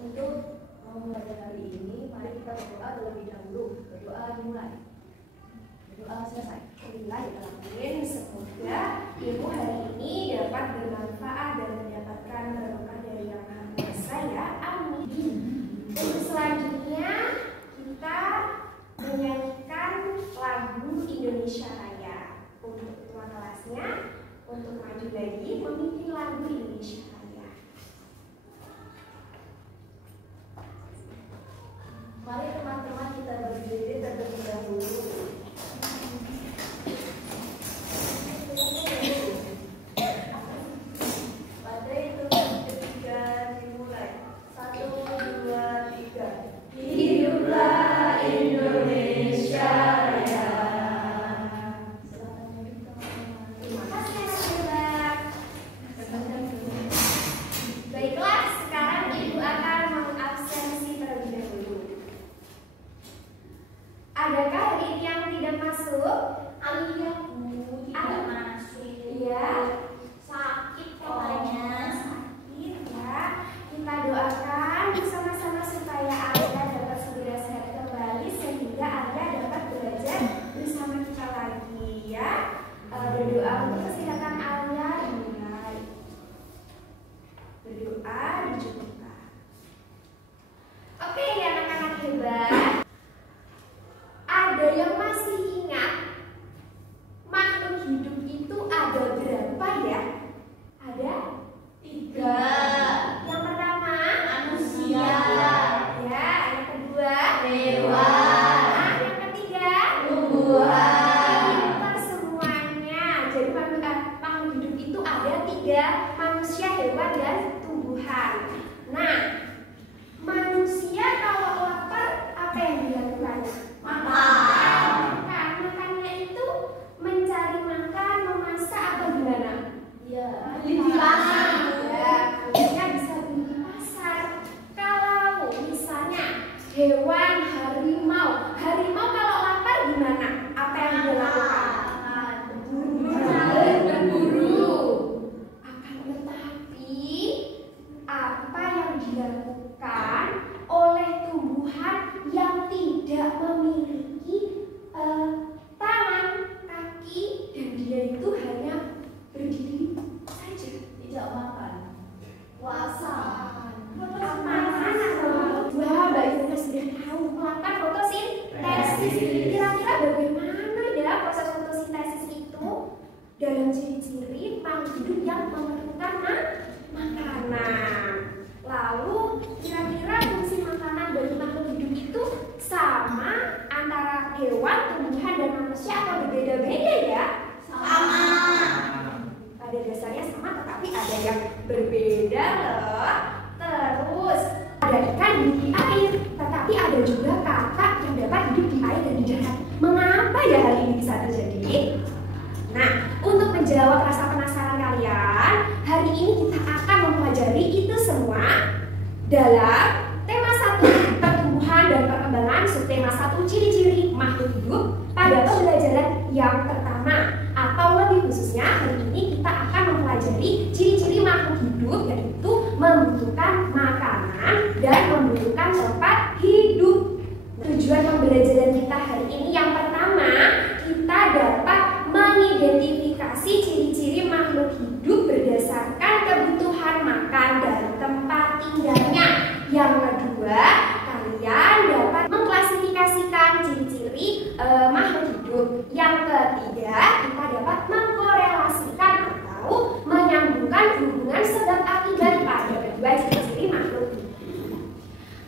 Untuk memulai hari ini, mari kita berdoa terlebih dahulu. Berdoa dimulai. Berdoa selesai. Bismillahirrahmanirrahim. Semoga ilmu hari ini dapat bermanfaat dan mendapatkan berkah dari Yang Maha Kuasa ya. Amin. Untuk selanjutnya kita menyanyikan lagu Indonesia Raya. Untuk ketua kelasnya untuk maju lagi memimpin lagu Indonesia Raya. Mari teman-teman kita berdiri terlebih dahulu. Pada hitungan ketiga dimulai. 1, 2, 3. Hiduplah Indonesia Raya. Terima kasih anak-anak. Baiklah, sekarang Ibu akan mengabsensi terlebih dahulu. Adakah hari ini yang tidak masuk? Iya Bu, tidak masuk. Iya. Sakit Katanya sakit ya. Kita doakan bersama-sama supaya Arya dapat segera sehat kembali sehingga Arya dapat belajar bersama kita lagi ya. Berdoa untuk kesehatan Arya dimulai. Berdoa dicukupkan. Oke anak-anak hebat. Ada yang masih ingat makhluk hidup itu ada berapa ya? Ada 3. Yang pertama Manusia. ya, yang kedua Hewan. yang ketiga Tumbuhan. pintar semuanya. Jadi makhluk hidup itu ada 3, manusia, hewan, dan tumbuhan. Nah, manusia kalau lapar apa yang dilakukannya? Makan. Makannya itu mencari makan, memasak, apa gimana? Iya. Beli di pasar. Ya, akhirnya bisa beli di pasar. Kalau misalnya hewan harimau kalau lapar gimana? Apa yang dia lakukan? Berburu. Akan tetapi apa yang dilakukan oleh tumbuhan yang tidak memiliki tangan, kaki, dan dia itu hanya berdiri saja, Tidak makan. Puasa. Wah, Mbak Yuna sudah tahu melakukan fotosintesis. Kira-kira bagaimana ya proses fotosintesis itu dalam ciri-ciri makhluk hidup yang memerlukan makanan. Lalu kira-kira fungsi makanan dari makhluk hidup itu sama antara hewan, tumbuhan, dan manusia atau berbeda-beda ya? Sama. Pada dasarnya sama, tetapi ada yang berbeda loh. Terus ada ikan hidup di air, tetapi ada juga kakak yang dapat hidup di air dan di darat. Mengapa ya hal ini bisa terjadi? Nah, untuk menjawab rasa penasaran kalian, hari ini kita akan mempelajari itu semua dalam tema 1 pertumbuhan dan perkembangan, subtema 1 ciri-ciri makhluk hidup pada pembelajaran yang pertama. Atau lebih khususnya hari ini kita akan mempelajari ciri-ciri makhluk hidup, yaitu membutuhkan makanan dan membutuhkan tempat hidup. Tujuan pembelajaran kita hari ini yang pertama, kita dapat mengidentifikasi ciri-ciri makhluk hidup berdasarkan kebutuhan makan dan tempat tinggalnya. Yang kedua, kalian dapat mengklasifikasikan ciri-ciri makhluk hidup. Yang ketiga, kita dapat mengkorelasikan atau menyambungkan hubungan sebab akibat pada kedua ciri-ciri makhluk hidup.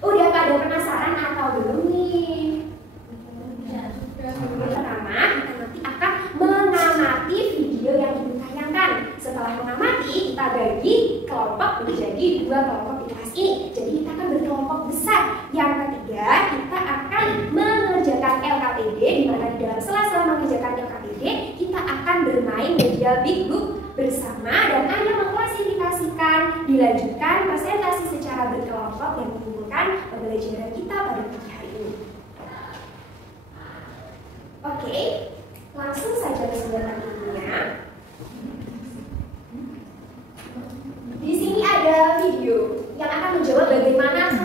Udah pada penasaran atau belum nih? Pertama, kita nanti akan mengamati video yang Ibu tayangkan. Setelah mengamati, kita bagi kelompok menjadi 2 kelompok di kelas ini. Jadi kita akan berkelompok besar. Yang ketiga, kita akan mengerjakan LKPD, di mana di dalam sela-sela mengerjakan LKPD, kita akan bermain media Big Book bersama dan hanya mengklasifikasikan, dilanjutkan presentasi secara berkelompok yang menimbulkan pembelajaran kita pada pagi hari ini. Oke, langsung saja ke senjata ilmunya. Di sini ada video yang akan menjawab bagaimana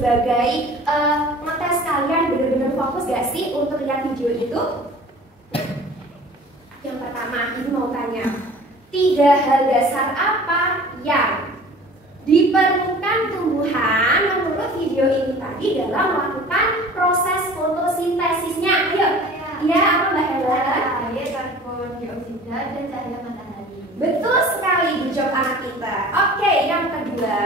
sebagai ngetes kalian benar-benar fokus gak sih untuk lihat video itu? Yang pertama, Ibu mau tanya, 3 hal dasar apa yang diperlukan tumbuhan menurut video ini tadi dalam melakukan proses fotosintesisnya? Ayo, ya apa Mbak Helen? Air, karbon dioksida, dan cahaya matahari. Betul sekali, dijawab anak kita. Oke, yang kedua,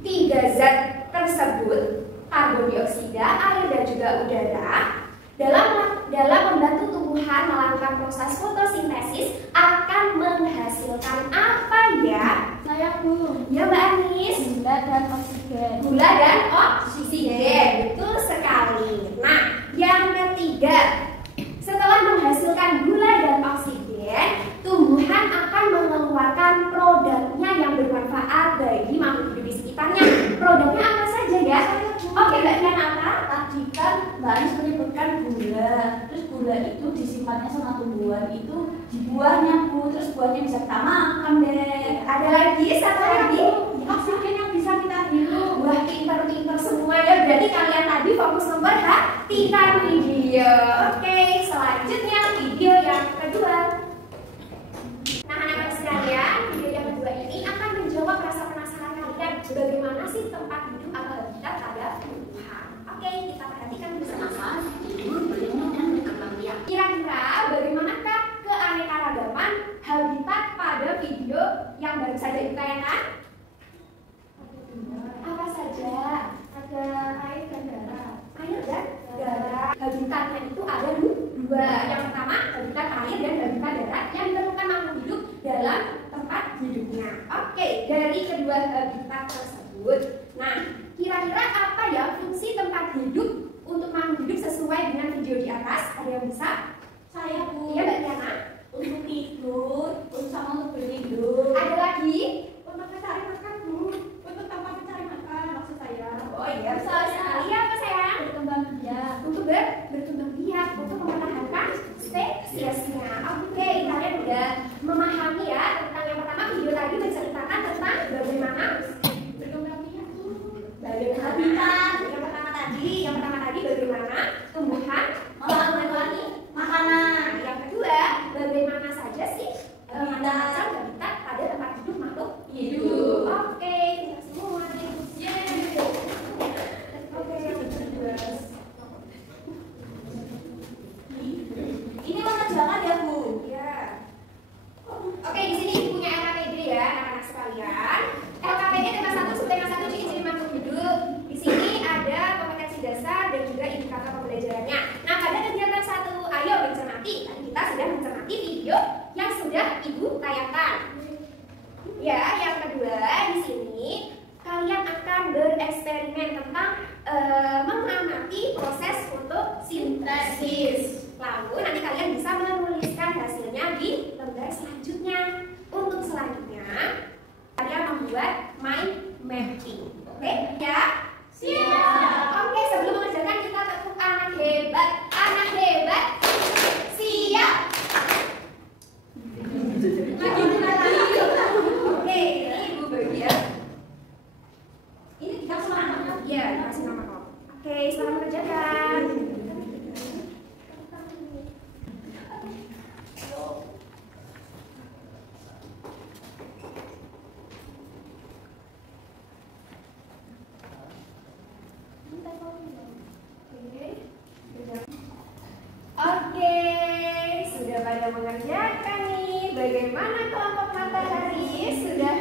3 zat tersebut, karbon dioksida, air dan juga udara, dalam membantu tumbuhan melakukan proses fotosintesis akan menghasilkan apa ya? Saya Bu. Ya Mbak Anis. Gula dan oksigen. Gula dan oksigen, betul sekali. Nah, yang ketiga, setelah menghasilkan gula dan oksigen, tumbuhan akan mengeluarkan produknya yang bermanfaat bagi makhluk hidup di sekitarnya. Produknya apa saja ya? Oke, Mbak Dian apa? Tadi kan Mbak Anis menyebutkan gula. Terus gula itu disimpannya sama tumbuhan itu di buahnya Bu. Terus buahnya bisa kita makan deh. Ada lagi, satu lagi. Oksigen yang bisa kita hirup. Wah, pinter-pinter semua ya. Berarti kalian tadi fokus memperhatikan video. Oke, selanjutnya video yang kedua. Nah, anak-anak sekalian, video yang kedua ini akan menjawab rasa penasaran kalian. Bagaimana sih tempat hidup atau habitat pada tumbuhan? Oke, kita perhatikan bersama. Kira-kira bagaimanakah keanekaragaman habitat pada video yang baru saja Ibu tayangkan? Apa saja? Ada air dan darat. Air dan darat. Habitatnya itu ada 2. Yang pertama habitat air dan habitat darat yang ditemukan makhluk hidup dalam tempat hidupnya. Oke, dari kedua habitat tersebut, nah kira-kira apa ya fungsi tempat hidup untuk makhluk hidup sesuai dengan video di atas? Ada yang bisa? Saya Bu. Iya Mbak Tiana. Untuk tidur, untuk sama untuk berlindung. Ada lagi? Untuk mencari makan Bu. Untuk tempat mencari makan maksud saya. Oh iya, betul sekali. Iya apa sayang? Berkembang biak. Untuk berkembang biak, untuk mempertahankan spesiesnya. Oke, kalian udah memahami ya tentang yang pertama video tadi menceritakan tentang bagaimana Berkembang biak Bu. bagaimana habitat. Yang pertama tadi bagaimana tumbuhan melalui makanan. Yang kedua, bagaimana saja sih macam-macam habitat pada tempat hidup makhluk hidup. Oke, kita semua. Oke, yang kedua. Ini mengerjakan ya Bu. Ya. Oke, di sini punya LKPD ya, anak-anak sekalian. LKPD tema 1, subtema 1 ciri-ciri makhluk hidup. Di sini ada kompetensi dasar dan juga indikator pembelajarannya. Nah, pada kegiatan 1, ayo mencermati. Tadi kita sudah mencermati video yang sudah Ibu tayangkan. Ya, yang kedua di sini kalian akan bereksperimen tentang mengamati proses fotosintesis. Lalu nanti kalian bisa menuliskan hasilnya di lembar selanjutnya. Untuk selanjutnya, kalian membuat mind mapping. Oke, ya? Siap. Oke, sebelum mengerjakan kita tepuk anak hebat. Anak hebat. Siap. Oke, ini Ibu bagi ya. Ini dikasih nama. Iya, kasih nama kok. Oke, selamat mengerjakan. Oke, sudah pada mengerjakan nih. Bagaimana kelompok matahari? Sudah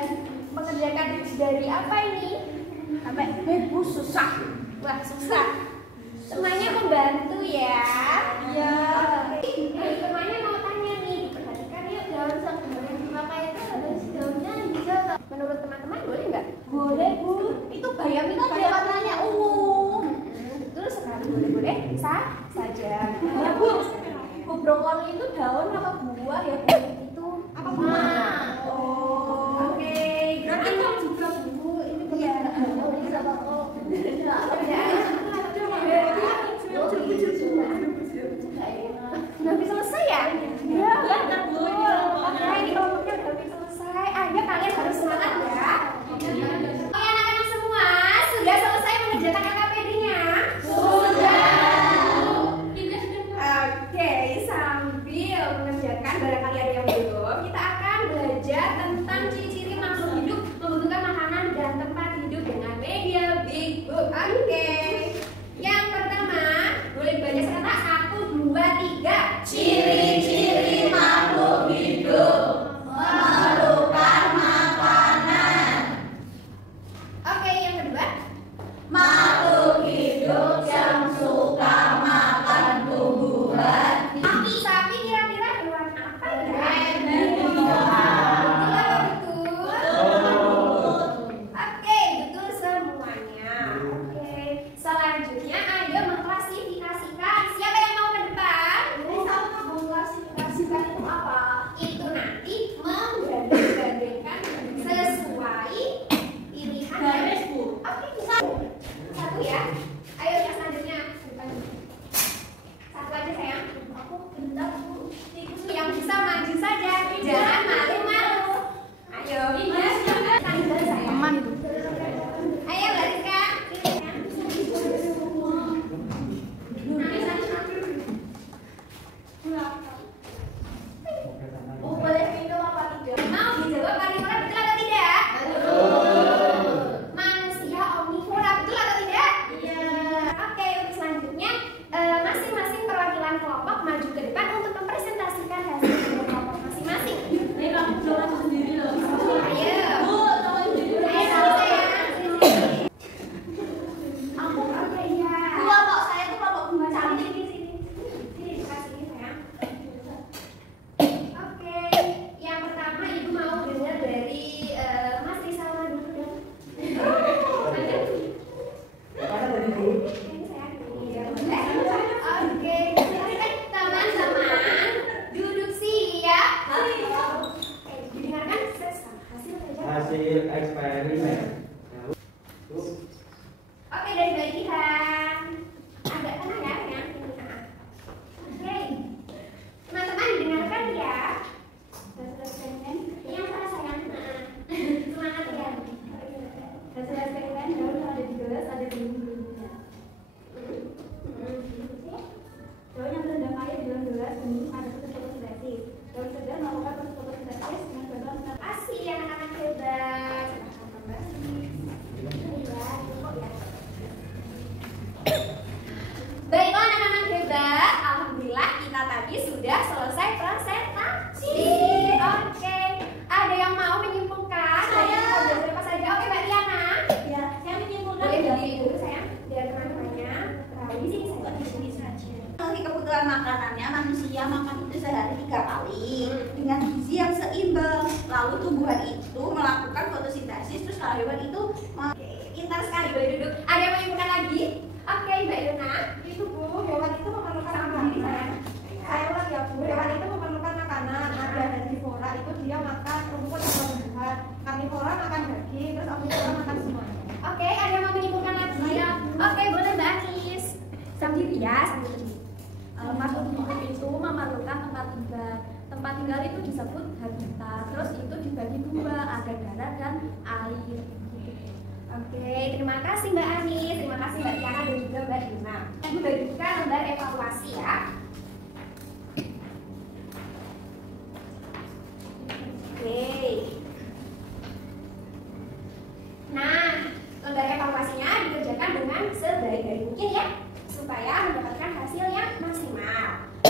mengerjakan dari apa ini? Sampai Bu susah. Wah, susah. Semuanya membantu ya. Iya. Semuanya mau tanya nih. Perhatikan yuk, daun yang dipakai itu ada daunnya hijau. Menurut teman-teman boleh nggak? Boleh Bu. Itu bayam itu ada warnanya ungu. Betul sekali, boleh-boleh saja. Ya Bu. Bu brokoli itu daun apa buah ya Bu? Itu Apa buah? Oh, oke. Berarti kamu juga Bu. Ini Iya. Sudah habis selesai ya? Iya, betul. Oke, ini kelompoknya sudah habis selesai. Ayo kalian harus semangat ya. Oke anak-anak semua, Oke, yang kedua. Makhluk hidup yang suka makan tumbuhan. Sapi kira-kira hewan apa ya? Betul. Oke, betul semuanya. Oke, selanjutnya ayo mengklasifikasikan. Siapa yang mau ke depan? Mengklasifikasikan itu apa? Itu nanti menggandeng-gandengkan sesuai pilihan Garis, Bu. Oke, satu ya. Ayo yang selanjutnya. Satu aja sayang. Aku bentar, Bu. Yang bisa maju saja, jangan malu-malu. Ayo, tanggal sayang. Aman itu. Ayo Bariska. Bu, boleh minum apa tidak? Mau dijawab karnivora betul atau tidak? Manusia omnivora betul atau tidak? Iya. Oke, untuk selanjutnya masing-masing perwakilan kelompok maju ke depan untuk mempresentasikan hasil dari kelompok masing-masing. Ini kamu jangan sendiri loh. Ayo. Bu, jangan sendiri. Ayo sama saya. Aku Oke ya. kelompok saya tuh kelompok bunga cantik. Sini dikasih ini sayang. Oke, yang pertama ibu mau dengar dari Mas Rizalma dulu dong. Ini sayang. Oke, teman-teman duduk siap. Didengarkan hasil kerja. Hasil eksperimen. Oke, dari bagian agak tenang ya, yang ini. Oke, teman-teman didengarkan ya. Yang mana sayang? Semangat ya. Hasil eksperimen daun ada di gelas, ada di bumbunya. Daun yang terendam air di dalam gelas bening ada proses fotosintesis. Daun segar melakukan proses fotosintesis dengan bantuan Asik ya anak-anak hebat. Baiklah anak-anak hebat, alhamdulillah kita tadi sudah selesai presentasi. Oke, ada yang mau menyimpulkan? Saya. Ada apa saja? Oke, Mbak Tiana. Ya, saya menyimpulkan Boleh dari berdiri dulu sayang, biar teman-temannya tahu di sini saya. di sini saja. Melalui kebutuhan makanannya, manusia makan itu sehari 3 kali dengan gizi yang seimbang. Lalu tumbuhan itu melakukan fotosintesis, terus kalau hewan itu Pintar sekali, boleh duduk. Ada yang menyimpulkan lagi? Oke, Mbak Yuna. Itu Bu, hewan itu memerlukan Sama makanan. diri sayang. Saya ulang ya Bu, hewan itu memerlukan makanan. Ada herbivora itu dia makan rumput atau tumbuhan. Karnivora makan daging, terus omnivora makan semuanya. Oke, ada yang mau menyimpulkan lagi? Oke, boleh Mbak Anis. Sambil ya, sambil berdiri. makhluk hidup itu memerlukan tempat tinggal. Tempat tinggal itu disebut habitat. Terus itu dibagi 2, ada darat dan air. Oke, terima kasih Mbak Anis, terima kasih Mbak Tiana dan juga Mbak Yuna. Ibu bagikan lembar evaluasi ya. Oke. Nah, lembar evaluasinya dikerjakan dengan sebaik-baik mungkin ya, supaya mendapatkan hasil yang maksimal.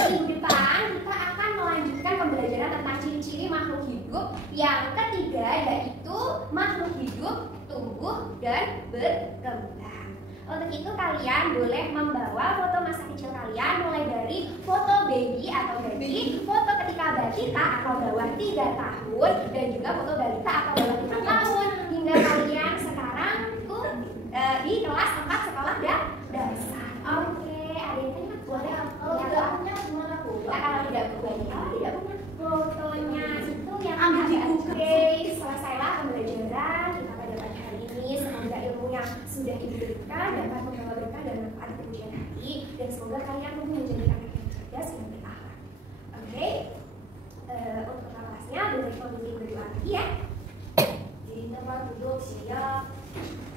Minggu depan kita akan melanjutkan pembelajaran tentang ciri-ciri makhluk hidup yang ketiga, yaitu makhluk hidup tumbuh dan berkembang. Untuk itu kalian boleh membawa foto masa kecil kalian, mulai dari foto baby atau baby, foto ketika balita atau bawah 3 tahun, dan juga foto balita atau bawah 5 tahun, hingga kalian sekarang tuh di kelas 4 sekolah dasar. Oke, ada yang tanya boleh? Tidak punya gimana Bu? Kalau tidak punya, tidak punya fotonya itu yang Ambil di ada. Google. Oke, selesailah pembelajaran kita pada pagi hari ini. Semoga ilmu yang sudah ibu berikan dapat membawa berkah dan manfaat kemudian hari, dan semoga kalian tumbuh menjadi anak yang cerdas dan berakhlak. Oke, untuk kelasnya boleh memilih berdoa lagi ya. Di tempat duduk siap.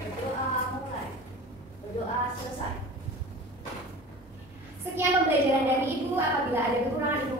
Berdoa mulai. Berdoa selesai. Sekian pembelajaran dari ibu. Apabila ada kekurangan ibu